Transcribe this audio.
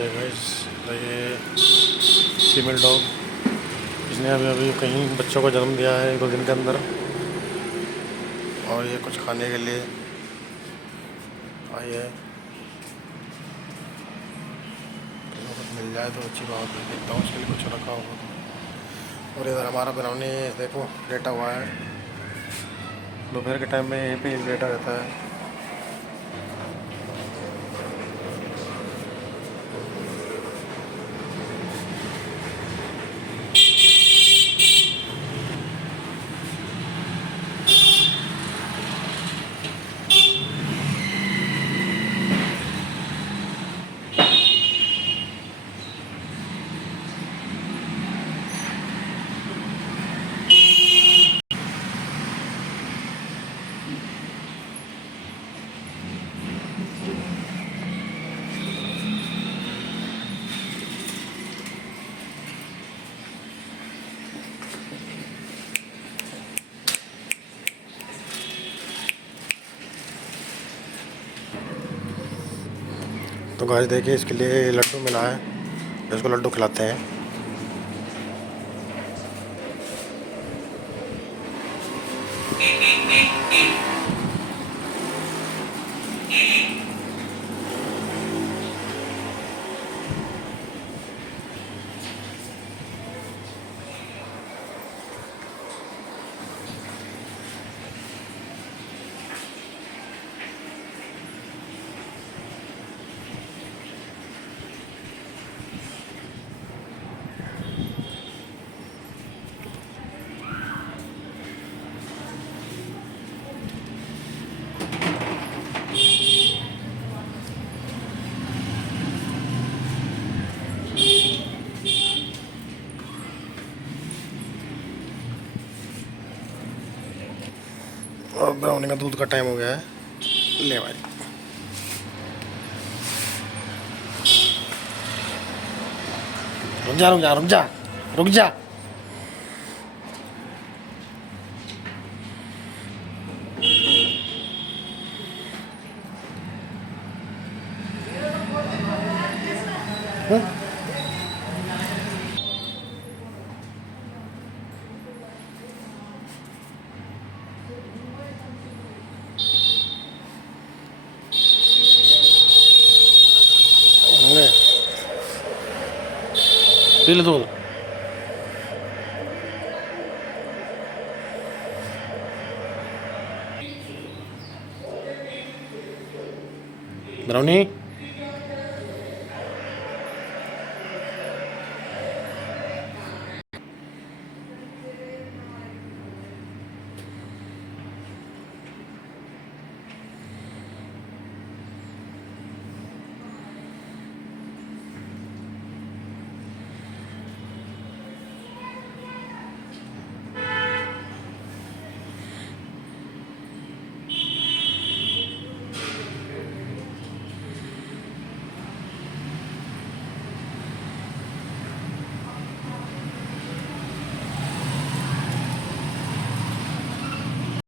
तो गाइस ये female dog, इसने अभी अभी कहीं बच्चों को जन्म दिया है 1-2 दिन के अंदर। और ये कुछ खाने के लिए आई है, कुछ मिल जाए तो अच्छी बात है। देखता हूँ उसके लिए कुछ रखा होगा तो। और इधर हमारा बनाने देखो लेटा हुआ है, दोपहर के टाइम में यहीं पे लेटा रहता है। तो गाइस देखिए, इसके लिए लड्डू मिला है, इसको लड्डू खिलाते हैं। और ब्राउनी का दूध का टाइम हो गया है, ले भाई। रुक जा रुक जा रुक जा रुक जा। पी ले दूध। ब्राउनी